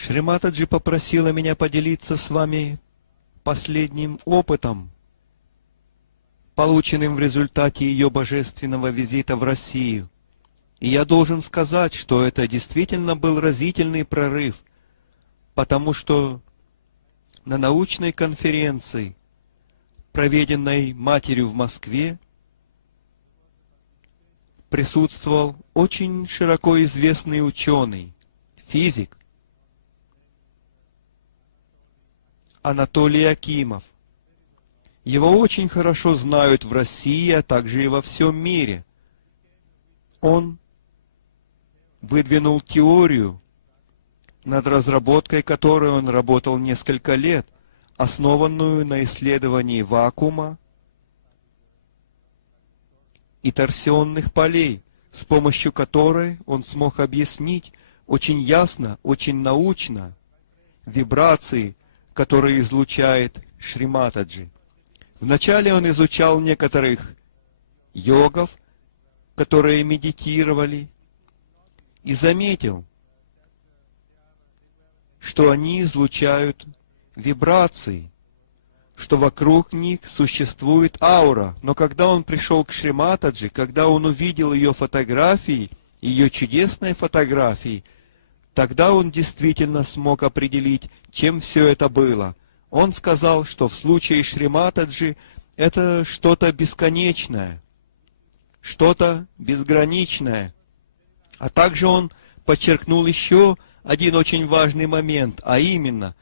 Шри Матаджи попросила меня поделиться с вами последним опытом, полученным в результате ее божественного визита в Россию. И я должен сказать, что это действительно был разительный прорыв, потому что на научной конференции, проведенной матерью в Москве, присутствовал очень широко известный ученый, физик Анатолий Акимов. Его очень хорошо знают в России, а также и во всем мире. Он выдвинул теорию, над разработкой которой он работал несколько лет, основанную на исследовании вакуума и торсионных полей, с помощью которой он смог объяснить очень ясно, очень научно вибрации, которые излучает Шри Матаджи. Вначале он изучал некоторых йогов, которые медитировали, и заметил, что они излучают вибрации, что вокруг них существует аура. Но когда он пришел к Шри Матаджи, когда он увидел ее фотографии, ее чудесные фотографии, тогда он действительно смог определить, чем все это было. Он сказал, что в случае Шри Матаджи это что-то бесконечное, что-то безграничное. А также он подчеркнул еще один очень важный момент, а именно,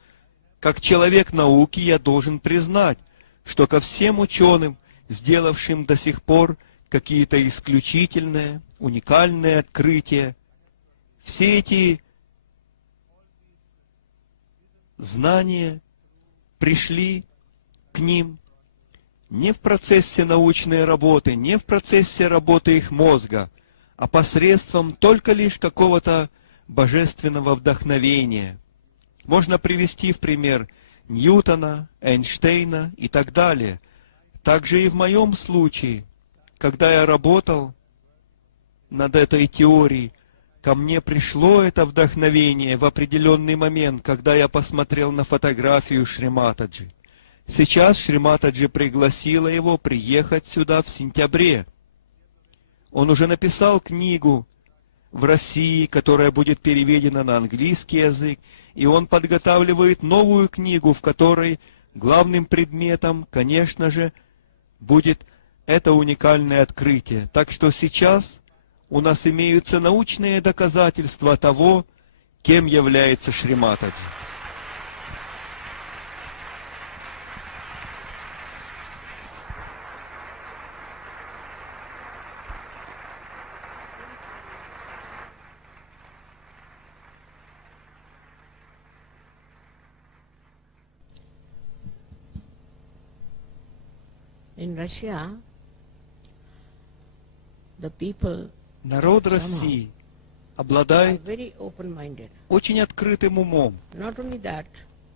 как человек науки я должен признать, что ко всем ученым, сделавшим до сих пор какие-то исключительные, уникальные открытия, все эти знания пришли к ним не в процессе научной работы, не в процессе работы их мозга, а посредством только лишь какого-то божественного вдохновения. Можно привести в пример Ньютона, Эйнштейна и так далее. Также и в моем случае, когда я работал над этой теорией, ко мне пришло это вдохновение в определенный момент, когда я посмотрел на фотографию Шри Матаджи. Сейчас Шри Матаджи пригласила его приехать сюда в сентябре. Он уже написал книгу в России, которая будет переведена на английский язык, и он подготавливает новую книгу, в которой главным предметом, конечно же, будет это уникальное открытие. Так что сейчас у нас имеются научные доказательства того, кем является Шри Матаджи. In Russia, the people Народ России are обладает very open-minded. очень открытым умом, Not only that,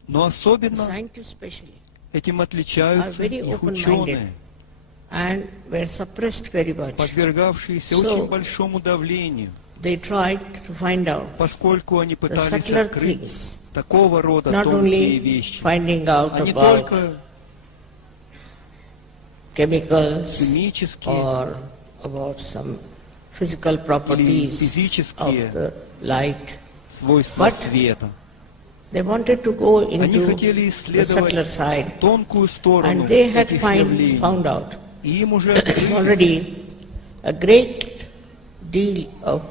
но особенно scientists especially этим are отличаются very их open-minded ученые, and were suppressed very much. подвергавшиеся So, очень большому давлению, They tried to find out поскольку они the пытались subtler открыть things, такого рода not тонкие only вещи, finding out а не about только chemicals химические or about some physical или properties of физические the light. свойства But света. they wanted to go Они into хотели the subtler исследовать side, тонкую сторону and they had этих явлений. found out И им уже открыли already a great deal of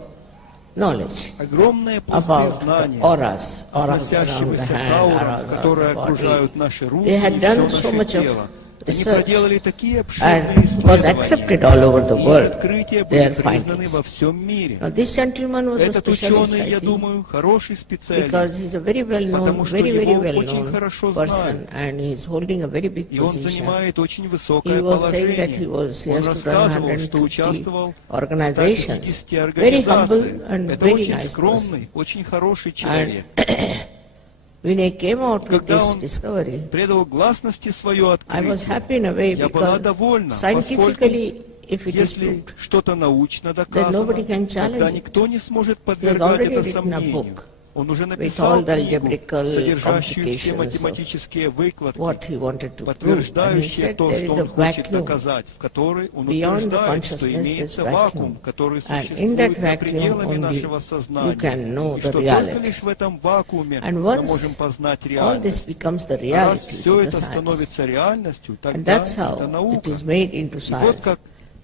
knowledge огромные пласты about the знания, auras, auras around the относящиеся к hand, аурам, auras around которые the окружают body. наши руки They и had все done so наше much тело. of Они research проделали такие обширные and was accepted all over the исследования, и world, открытия their были признаны findings. во всем мире. Now this gentleman was a Этот specialist, ученый, I я think, думаю, хороший специалист, because he's a very well-known, потому что very, very его очень well-known хорошо person, знают. and he's holding a very big И он position. занимает очень He высокое was saying that he положение. Он has to run рассказывал, что 150 участвовал в organizations. 150 Very humble организациях. and Это very очень nice person. скромный, очень хороший человек. When I came out with Когда this он discovery, предал гласности свое I was открытие, happy in a way я была because довольна, scientifically, if it is если proved, что-то научно then доказано, nobody can challenge тогда it. никто не сможет He has подвергать already это written a сомнению. book Он уже with написал all the книгу, algebraical содержащую все complications of математические выкладки, what he wanted to prove. And he подтверждающие said то, there что is a он хочет vacuum. доказать, в которой он Beyond the утверждает, что consciousness имеется there's вакуум, vacuum. который And in that существует за vacuum пределами only нашего you сознания, can know и the что только reality. лишь в этом вакууме And мы once можем познать all this реальность. becomes the А раз reality все to the это science. становится реальностью, And тогда that's это how it наука. is made into И вот science. как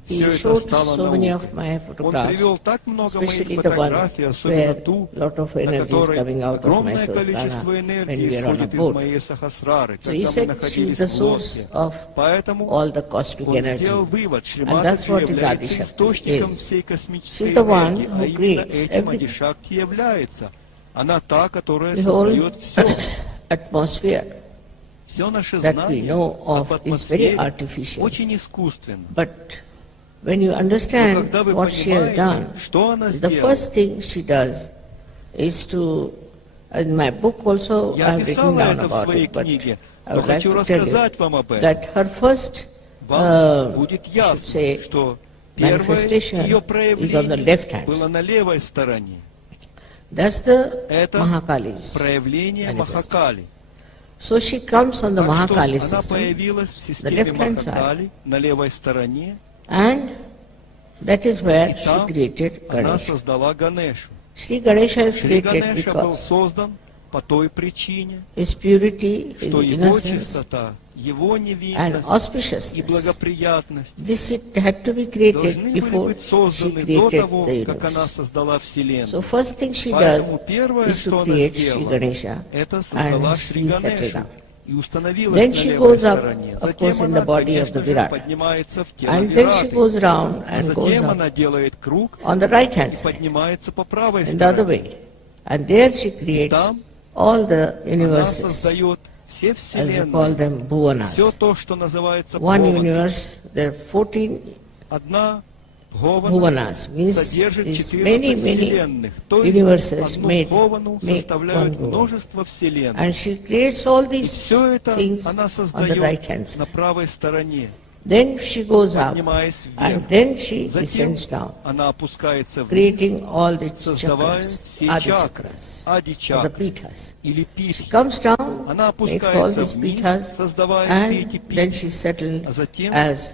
He все это showed стало so many наукой. of my Он photographs, привел так много моих especially the one фотографий, where особенно ту, a lot of на energy is которой coming out of my огромное количество sasana when энергии we are on a исходит из boat. моей сахасрары, So he когда мы said she is находились the в source лодке. of Поэтому all the cosmic он energy. сделал вывод, And Шримати that's what is является Adi источником Shakti всей is. космической She's the one энергии, а who именно creates этим Ади everything. Шакти является. Она та, которая The whole создает все. atmosphere Все наше that we знание know об of is very атмосфере artificial. очень искусственно. But when you Но understand когда вы what she has понимаете, done, что она the сделала, first thing she does is to, in my book also я I have written описала down это в about своей it, but книге, I но would like хочу to tell you рассказать вам об этом. that her first, Вам будет should ясно, say, что первое manifestation ее is on the проявление left hand. было на левой стороне. That's the Это Mahakali's проявление manifestation. Махакали. So she comes on the Так что Mahakali она system, появилась в системе left-hand side. Махакали на левой стороне, and that is where и she там created она Ganesha. создала Ганешу. Sri Ganesha is Шри created Ганеша был because создан по той причине, his purity, his что его innocence, чистота, его and невинность и auspiciousness. благоприятность This it had to be created должны были before быть she созданы до created того, the как она universe. создала Вселенную. So first thing she Поэтому does первое, is что to она create Sri сделала, Ganesha это создала and Шри she set it Ганешу up. и установилась Then на she левой goes up, стороне. of Затем course, in она, the body of конечно the же, Virat. поднимается в тело And then she Вираты. goes round А and goes затем up она делает круг on the right hand и side, поднимается по правой in the other стороне. way. And there she creates Там all the она universes, создает все as we call вселенные, them все Bhuvanas. то, что называется One Бхована. universe, there are 14 Одна Бхована Bhuvanas, means содержит is 14 many, many вселенных. То есть universes одну made, Бховану make составляют one Bhuvan. множество вселенных. And she creates all И these все это things она on the right создает hand side. на правой стороне, Then she goes up, поднимаясь and вверх. then she Затем descends down, она опускается вниз, creating all the создавая chakras, все Adi чакры, chakras, ади or the чакры pithas. или She питхи. comes down, Она makes all опускается these вниз, pithas, создавая все эти and then питхи, she settled а затем as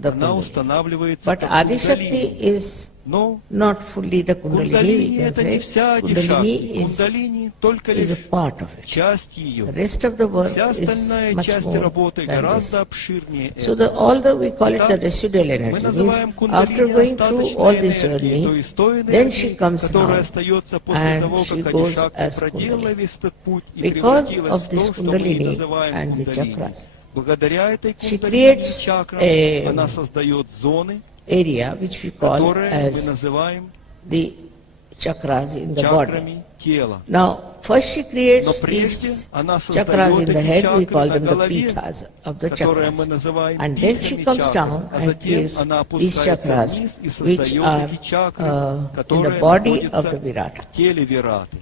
the она Kundalini. устанавливается But как Adi Shakti кундалини. is Но not fully the Kundalini, we кундалини can это не say. вся ади Kundalini шакти. is Кундалини только a лишь part of it. часть The ее. rest of the work Вся is остальная much часть more работы than гораздо this. обширнее So этого. although we call it the Итак, residual Мы energy, means называем after кундалини going through all остаточной this энергией, то journey, есть той then she энергией, comes которая down, остается после and того, she как goes Ади Шакти as проделала Kundalini. весь этот путь и Because превратилась of в this то, что мы и Kundalini называем and the кундалини. chakras, Благодаря этой she кундалини и creates чакрам a она создает зоны, area which we call которые мы as называем the chakras in the body. чакрами тела. Now, first she Но creates прежде these она chakras создает in the эти head, we чакры call на them the голове, pithas of the которые мы chakras. называем And then she питхами comes чакр, down а and затем creates она these опускается chakras вниз и which создает are эти чакры, in the которые body of находятся the Virata. в теле Вираты.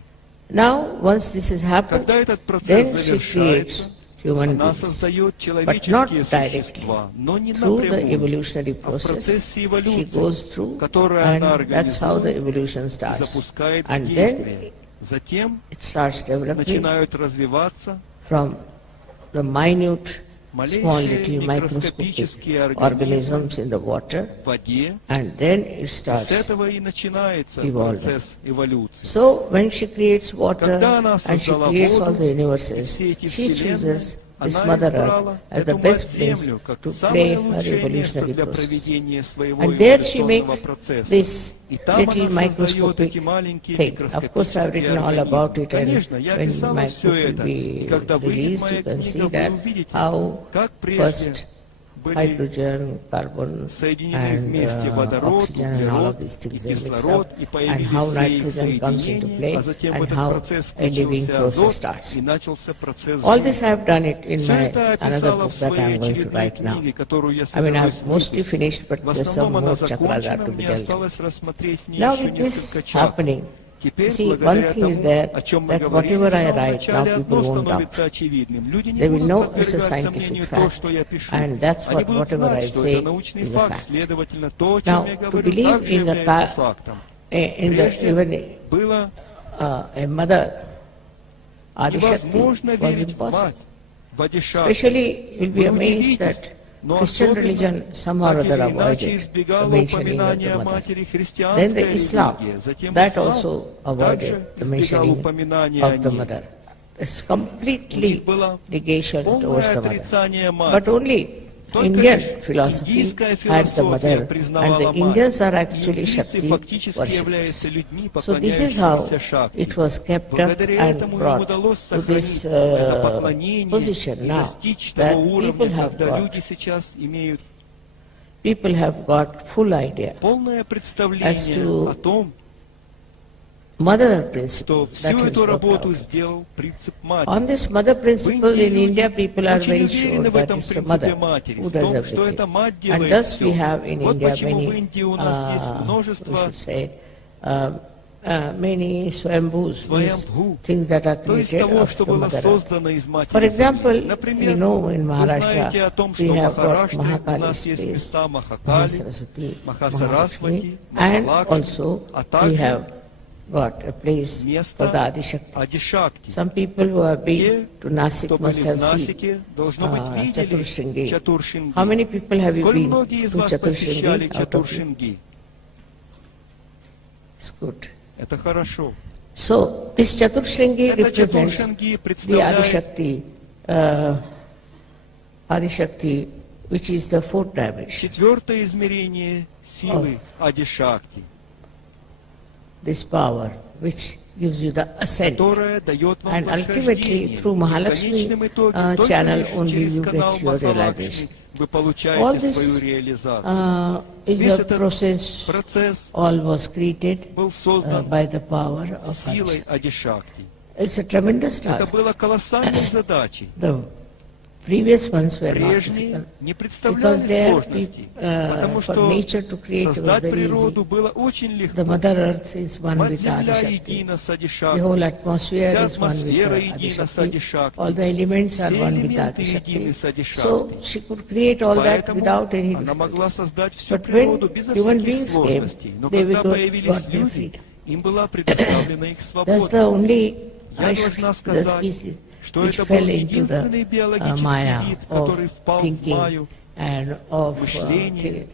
Now, once this has happened, Когда этот процесс then she завершается, creates human она beings. создает But not человеческие directly. существа, но не Through the напрямую, evolutionary а в process, процессе she эволюции, goes through, которую and она that's how the организует evolution и starts. запускает в And then действие. Затем it starts developing начинают развиваться from the minute, small малейшие little микроскопические microscopic организмы organisms in the water, в воде. and then it И с starts. этого и начинается evolving. процесс эволюции. So when she creates water Когда она and she создала creates all воду the и universes, все эти she вселенные, chooses this она Mother избрала Earth as the эту best мать place Землю как to play самое her лучшее место evolutionary для process. проведения своего And there she эволюционного makes процесса. this И там little она создает microscopic эти маленькие thing. Of course, I've микроскопические written all about организмы. it, and Конечно, я when писала my все book will это. И be когда выйдет released, моя you can see книга, вы that увидите, how как прежде first были hydrogen, carbon, соединены and вместе водород, oxygen and all of углерод these и things they mix кислород, up, и and появились how все их nitrogen comes into соединения, play, а затем в and этот how процесс a living включился process азот, starts. и начался процесс All this жизни. I have done it in Все my это я another описала book в that своей I'm going to очередной write now. книге, которую я I mean, собираюсь I've mostly выпустить. finished, but В there's some основном она more chakras закончена, are to be мне dealt with. осталось рассмотреть в ней Now еще with несколько this чакр. happening, Теперь, see, one благодаря thing is тому, that, о чем мы that говорили в whatever I самом write, now начале, people одно won't doubt. становится очевидным. Люди не They will будут know it's a подвергать scientific сомнению то, fact, что я пишу. and that's Они what будут whatever знать, I что say это научный is a факт. fact. Следовательно, то, о чем Now, я to говорю, believe также in the является фактом. in the Прежде even было a mother, Adishakti, Невозможно was верить в impossible. мать, в Адишакти. Especially, you'll be Вы amazed удивитесь, that но Christian особенно religion somehow or так other или иначе avoided the избегало mentioning of упоминания the о mother. матери Then христианская the Islam, религия, затем that ислам also также avoided the избегал mentioning упоминания о of the ней. mother. It's У completely них было negation towards полное the mother. отрицание But матери. only Только Indian лишь philosophy индийская had the философия mother, and признавала the мать. Indians are actually Индийцы Shakti фактически worshippers. являются людьми, So this is how поклоняющимися Шакти. it was kept up Благодаря and этому им brought удалось to this сохранить это поклонение position и now достичь that того people уровня, have когда got, люди сейчас имеют got full idea полное as представление to о том, mother principle что that всю is эту worked работу out. сделал принцип матери. On this mother principle in India, people are очень very уверены sure в that этом it's the принципе mother матери, who в does том, что everything. эта мать And делает thus we все. have in Вот India почему в many, Индии у нас есть we множество should say, many swambhus, means Swayambhu, things that are то есть created того, of что the было mother earth. создано из For матери example, земли. Например, you know, in вы знаете о Maharashtra, том, we что в have got Махараштре у Mahakali's нас есть place, места Махакали, Mahasaraswati, Махасарасвати, and Махалакшми, also а we также have got a place for the место Adishakti. Адишакти. Some people who have Те, been to Nasik кто must были в have seen Насике, должно быть, видели Chaturshringi. Чатуршинги. How many people have you Сколь been многие из to вас посещали Chaturshringi out of you? Чатуршинги? It's good. Это хорошо. So, this Chaturshringi Это represents Чатуршинги the представляет Adishakti, which is the fourth dimension. четвертое измерение силы Адишакти, This power, which gives you the ascent. которая дает вам And ultimately, восхождение. through И в Mahalakshmi конечном итоге, только channel лишь only через you канал get your Махалакшми realization. вы All получаете this свою реализацию. is Весь a этот process, процесс all was created был создан by the power of силой Adishakti. Адишакти. It's a tremendous Это task. было колоссальной задачей. The previous ones were not Прежние difficult. не Because представляли there, сложностей, потому for что nature to create was создать very природу easy. было очень The легко. Mother Earth is one Мать with Земля Adishakti. едина с The Адишакти. whole atmosphere Вся is one with атмосфера едина с Adishakti. Адишакти. All the elements are Все one with элементы едины с Adishakti. Адишакти. So she could create all that Поэтому without any она могла difficulties. создать всю But природу when безо human всяких beings came, сложностей. Но they когда got появились their люди, freedom. им была предоставлена их That's свобода. the only Я должна the сказать, species что which это был fell into единственный the биологический Maya вид, который of впал в thinking Майю and of мышление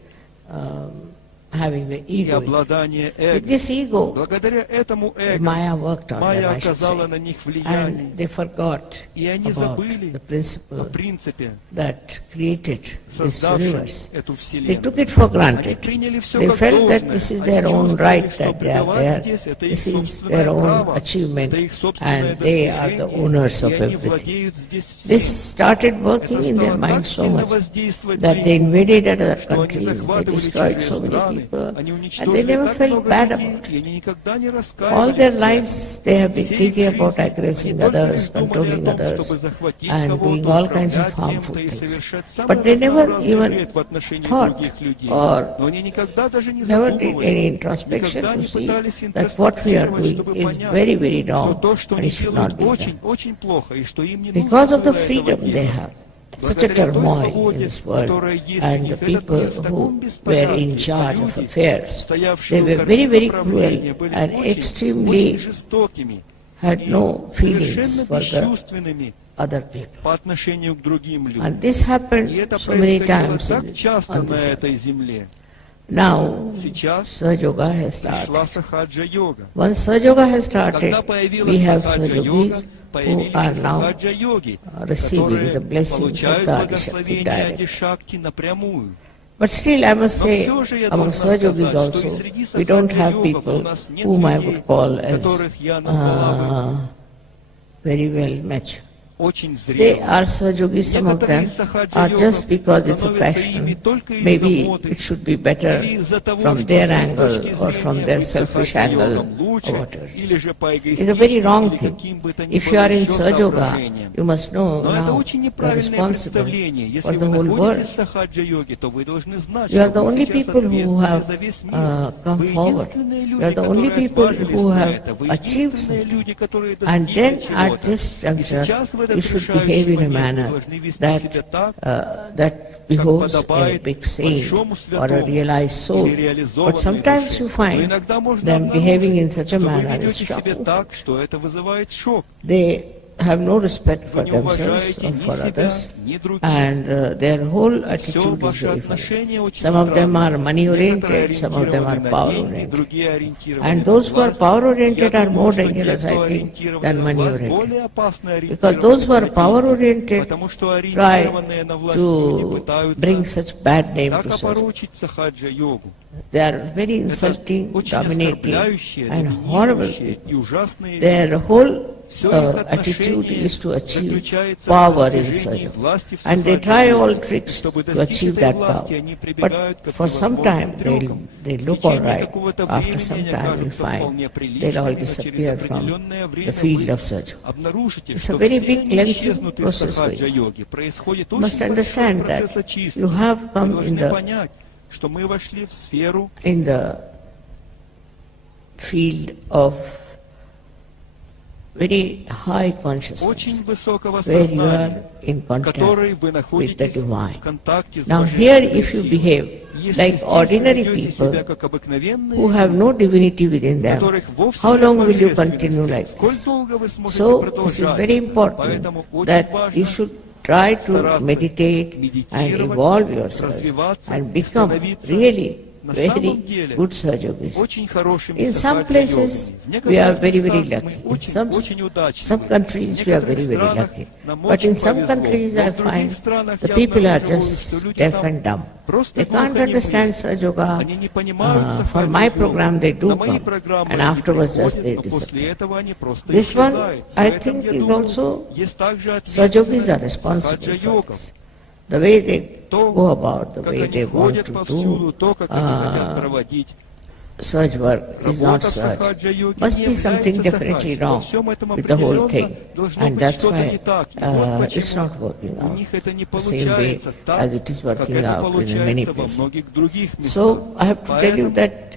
having the и ego. обладание With эго. this ego, Благодаря этому эго Maya worked on them, Майя I should оказала say. на них влияние. And they forgot И они about забыли the о principle принципе, that created this создавшем universe. эту They took вселенную. it for Они granted. приняли все They как felt that должное. this is Они their own чувствовали, right, что that they are пребывать there. здесь это их This is собственное their own право, achievement, это их собственное and they are the достижение, owners и of они everything. владеют здесь This всем. started Это working in their стало так mind so сильно much воздействовать на that they их ум, invaded other что они countries, they захватывали destroyed чужие so many страны, people, они and they уничтожили never так felt много bad людей, about и it. они никогда не All раскаивались. their lives they have been Всей их thinking about жизни aggressing они только others, лишь думали controlling о том, others, чтобы захватить and кого-то, doing all kinds of управлять harmful кем-то и things. совершать самый But they never разнообразный even вред в отношении thought других людей. or Но они никогда даже не never did any задумывались, introspection никогда to не see пытались that what we are интроспектировать, doing чтобы is понять, very, very что wrong, то, что and они it should делают, not be done. очень, очень плохо, и что им не Because нужно of the было этого freedom they делать. have, such a Благодаря той turmoil in свободе, this world, которая есть у and the них, этот people мир в таком who were in беспорядке, charge а of люди, affairs, стоявшие they у were very, very кормила правления, cruel были and очень extremely жестокими had и no feelings совершенно for the бесчувственными other people. по отношению к другим людям. And this happened И это so many происходило times так часто on на this earth. этой земле. Now, Сейчас Sahaja Yoga has пришла started. сахаджа-йога. Once Sahaja Yoga has started, Когда we появилась have сахаджа-йога, Sahajogis who появились are now сахаджа-йоги, receiving the которые blessings of получают the Adishakti благословение direct. Адишакти напрямую. But still, I must Но say, все же я among должна Sahajogis сказать, что и also, среди we don't have сахаджа-йогов у people нас нет whom I людей, would call as которых я назвала бы very well mature. очень They зрелыми. are Sahajogis, some of them are just because it's a fashion. Maybe it should be better from their angle or from their selfish angle or whatever. It's a very wrong thing. If you are in Sahaja Yoga, you must know Но это now очень you are неправильное responsible представление. for Если the вы whole находитесь world. в сахаджа-йоге, то вы должны знать, You are что the вы only сейчас people who ответственны have за весь мир. come Вы forward. единственные You are люди, the only которые people отважились who на have это. Вы achieved единственные something. люди, которые And достигли then at чего-то. this И juncture, сейчас в этот you should behave in a manner that behoves a big saint or a realized soul. But sometimes you find them behaving in such a manner is shocking. They have no respect for themselves or for others, and their whole attitude is very funny. Some of them are money-oriented, some of them are power-oriented. And those who are power-oriented are more dangerous, I think, than money-oriented. Because those who are power-oriented try to bring such bad name to Sahaja. They are very insulting, dominating, and horrible people. Their whole attitude is to achieve power in Sahaja. And they try all tricks to achieve that power. But for some time, they look all right. After some time, we find they'll all disappear from the field of Sahaja. It's a very big cleansing process going on. You must understand that you have come in the field of very high consciousness, where you are in contact with the divine. Now here, if you behave like ordinary people who have no divinity within them, how long will you continue like this? So this is very important that you should try to meditate and evolve yourself and become really very good Sahaja yogis. In some places, we are very, very lucky. In some countries, we are very, very lucky. But in some countries, I find the people are just deaf and dumb. They can't understand Sahaja Yoga. For my program, they do come, and afterwards just they disappear. This one, I think, is also Sahaja yogis are responsible for this. The way they go about, the way they want to do Sahaja work is not Sahaja. Must be something definitely wrong with the whole thing. And that's why it's not working out the same way as it is working out in many places. So I have to tell you that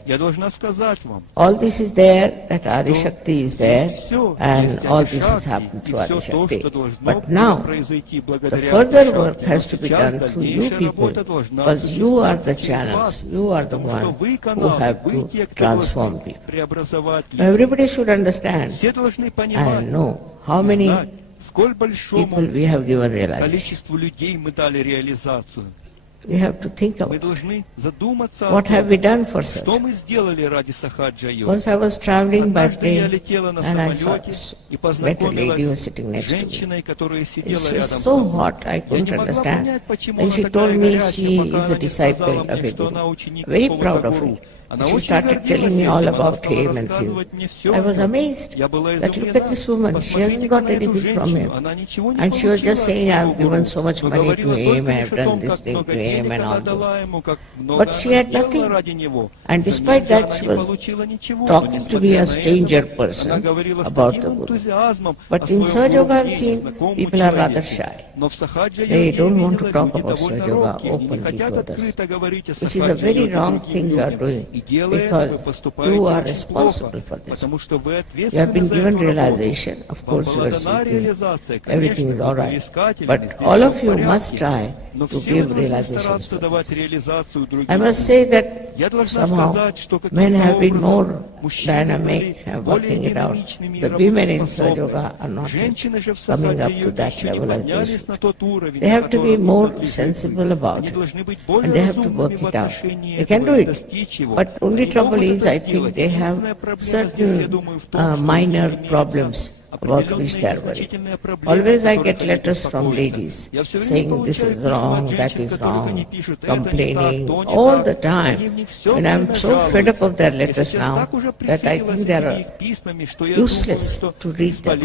all this is there, that Adi Shakti is there, and all this has happened through Adi Shakti. But now, the further work has to be done through you people, because you are the channels, you are the one who have to transform people. Everybody should understand and know how many people we have given realization. We have to think about what have we done for such. Once I was traveling by plane and I met a lady who was sitting next to me. It was so hot I couldn't understand. And she told me she is a disciple of a guru. Very proud of it. She started telling me all about him and things. I was amazed that look at this woman, she hasn't got anything from him. And she was just saying, I have given so much money to him, I have done this thing to him and all that. But she had nothing. And despite that, she was talking to me, a stranger person, about the Guru. But in Sahaja Yoga, I've seen people are rather shy. They don't want to talk about Sahaja Yoga openly to others, which is a very wrong thing you are doing. Because you are responsible for this. You have been given realization. Of course, you are seeking. Everything is all right. But all of you must try to give realizations for this. I must say that somehow men have been more dynamic and working it out. The women in Sahaja Yoga are not coming up to that level as they should. They have to be more sensible about it. And they have to work it out. They can do it. But only trouble is, I think they have certain minor problems about which they are worried. Always I get letters from ladies saying this is wrong, that is wrong, complaining all the time. And I'm so fed up of their letters now that I think they are useless to read them.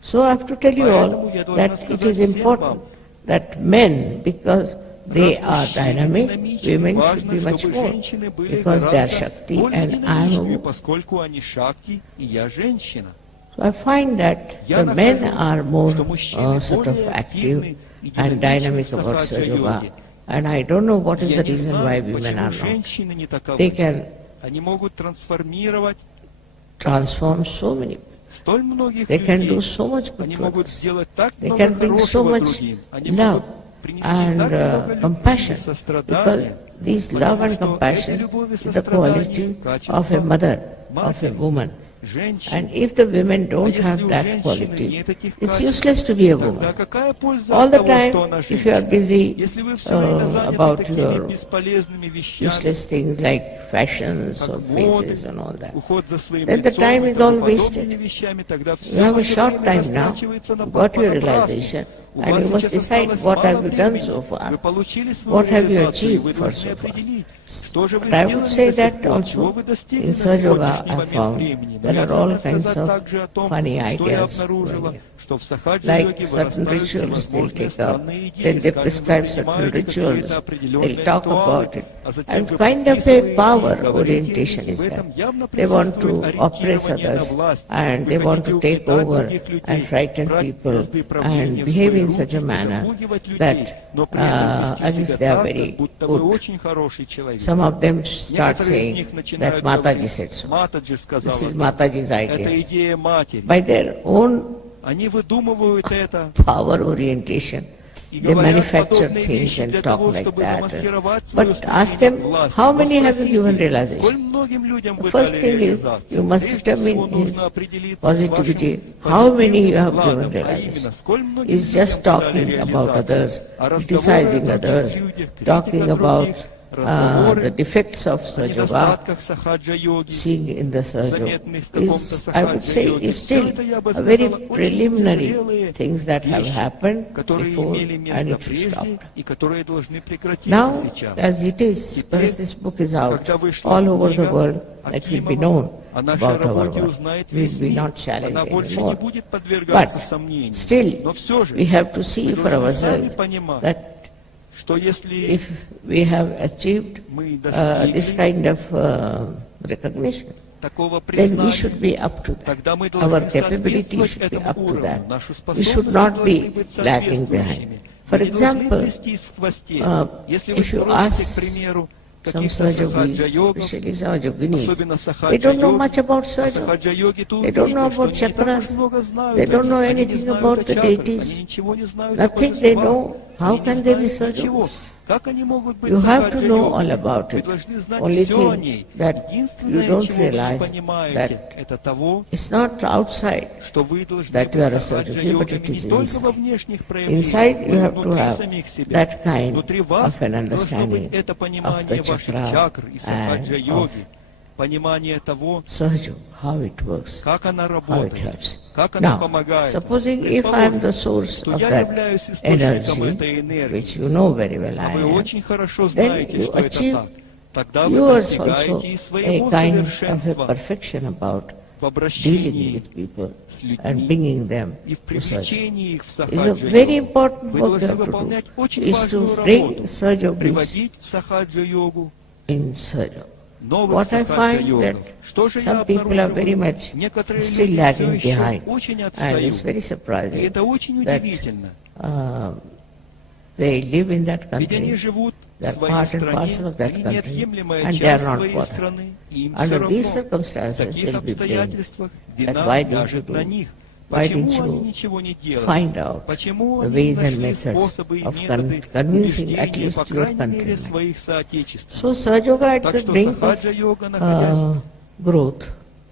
So I have to tell you all that it is important that men, because they are dynamic, women should be much more, because they are Shakti and I am a woman. So I find that the men are more sort of active and dynamic about Sahaja Yoga, and I don't know what is the reason why women are not. They can transform so many Столь многих They can do людей, so much good они to могут others. сделать так They много can bring so хорошего much другим. Они love могут принести and так много любви compassion, и because сострадания. these love and Потому что compassion эти любовь и is the сострадание quality качество of a mother, of a матери, woman. And женщины. if the women А don't если have у that женщины quality, нет таких it's качеств, useless to be a тогда woman. какая польза All от the того, time, что она if you are женщина? busy Если вы все время заняты about такими your бесполезными вещами, useless things like fashions or как моды, faces and all that, уход за своим then the лицом time и is all тому подобными wasted. вещами, тогда You все have a ваше short время time now, растрачивается you got your понапрасну. realization, У and вас you must сейчас decide осталось what мало have you done времени. so far. Вы получили свою What have you реализацию, и вы achieved for должны so far? определить, что же вы But I would сделали say до сих that пор, чего also вы достигли in на Sahaja Yoga сегодняшний I момент found времени. Но there я are all должна kinds сказать of также о том, funny что я ideas обнаружила, going. что в сахаджа Like йоге certain вырастают rituals they'll всевозможные take up, странные идеи, then they скажем, prescribe вы certain принимаете rituals, какие-то определенные they'll talk ритуалы, about it, а затем and вы kind of a подписываете power и говорите orientation их. is В there. этом явно They want присутствует to oppress ориентирование на others, власть. and Вы they want хотите to take угнетать over других людей, and frighten брать people бразды правления and в behave свои in руки such a и manner запугивать людей, that но при этом as вести if себя they are так, very как будто вы good. очень хороший человек. Some of them start Некоторые из saying них that начинают Mataji говорить, said so. Матаджи сказала, This is так. Mataji's Это ideas. идея матери. By their own Они выдумывают это power orientation, и they говорят manufacture подобные things вещи and для talk того, like чтобы that. замаскировать свое But ask стремление them, к власти. how Но many have you спросите given их, realization? сколь многим людям The вы first дали thing is, реализацию? you must Прежде determine всего нужно is определиться с positivity, вашим how many you have вкладом, given а realization. именно, сколь многим It's just людям вы дали talking about реализацию. others, А разговоры criticizing о других others, людях, talking критика about других, разговоры the defects of о Sahaja Yoga, недостатках сахаджа-йоги, seeing in the Sahaja заметных в каком-то is, I would say, сахаджа-йоге. is Все still это, я бы a very сказала, очень preliminary незрелые things that have вещи, happened которые before, имели and место it should stop. прежде и которые должны прекратиться Now, сейчас. as it is, Теперь, because this book is out когда вышла all over the книга world, that will be known о нашей about our работе work. узнает We весь will be мир. not challenged Она больше не anymore. будет подвергаться But сомнению. still, Но все же we have to see мы for должны сами ourselves понимать, that что если if we have achieved мы this достигли kind of recognition, такого then we признания, should be up to that. тогда мы Our должны capability соответствовать should be этому up to уровню. that. Наши We should способности not должны be быть lagging behind. соответствующими. For Мы не должны example, плестись в хвосте. Если вы if you спросите, ask к примеру, some каких-то Sahaja Yogis, сахаджа-йогов, especially Sahaja Yoginis, особенно they don't know сахаджа-йоги, much about а Sahaja. сахаджа-йоги, то They don't know увидите, что about они не так уж chakras. много знают They о don't них. know Они не anything знают about о the чакрах, deities. они ничего не знают о Nothing they божествах, know. How они не can they be знают Sahaja ничего. Yogis? Как они могут быть You have to know all сахаджа-йогами? about Вы it. должны знать Only все о thing ней. that you Единственное, don't чего вы не realize понимаете, that это того, it's not outside. что вы должны that you are a быть Sahaja Yogi, but сахаджа-йогами it is не только inside. во внешних проявлениях, Inside you но и have to внутри have самих себя. that kind Внутри вас of an должно understanding быть это of понимание the ваших chakras чакр и and сахаджа-йоги, понимание того, Sahaja, how it works, как она how it работает, helps. как она Now, помогает. supposing if I am the source что of я that являюсь источником energy, этой энергии, which you know very well а I вы am, очень хорошо then знаете, you что это achieve так, тогда вы yours also достигаете и a своего kind of a совершенства perfection about в dealing обращении with people с and людьми bringing them и в to Sahaja. привлечении их в It's a very сахаджа-йогу. important Вы work you должны have to выполнять do, очень is важную to bring работу, Sahaja Yogis приводить в сахаджа-йогу in Sahaja. новых What I find сахаджа-йогов. that Что же я some people are very обнаруживаю? much Некоторые still люди все lagging еще behind, очень and it's отстают. very И surprising это очень that удивительно. they live in that Ведь они country, живут в they're своей part and стране, parcel of that они country, неотъемлемая and they are часть not своей bothered. страны, и им все Under these равно. В circumstances, таких they'll be blamed. обстоятельствах That вина why didn't you ляжет на do? них. Why Почему didn't они you ничего не делают? find out Почему the они ways and нашли methods способы и of методы convincing at убеждения, least по your крайней мере, countrymen? своих соотечественников? So Sahaja Yoga at Так the что brink of сахаджа-йога, находясь growth,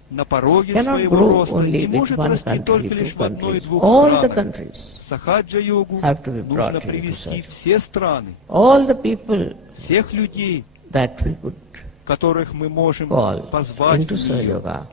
на пороге cannot своего grow роста, only не with может one расти country, только two лишь в одной и countries. двух All the странах. countries Сахаджа-йогу have to be нужно brought into привести Sahaja. все страны, All the people всех людей, that we could которых мы можем call позвать into в Sahaja нее, Yoga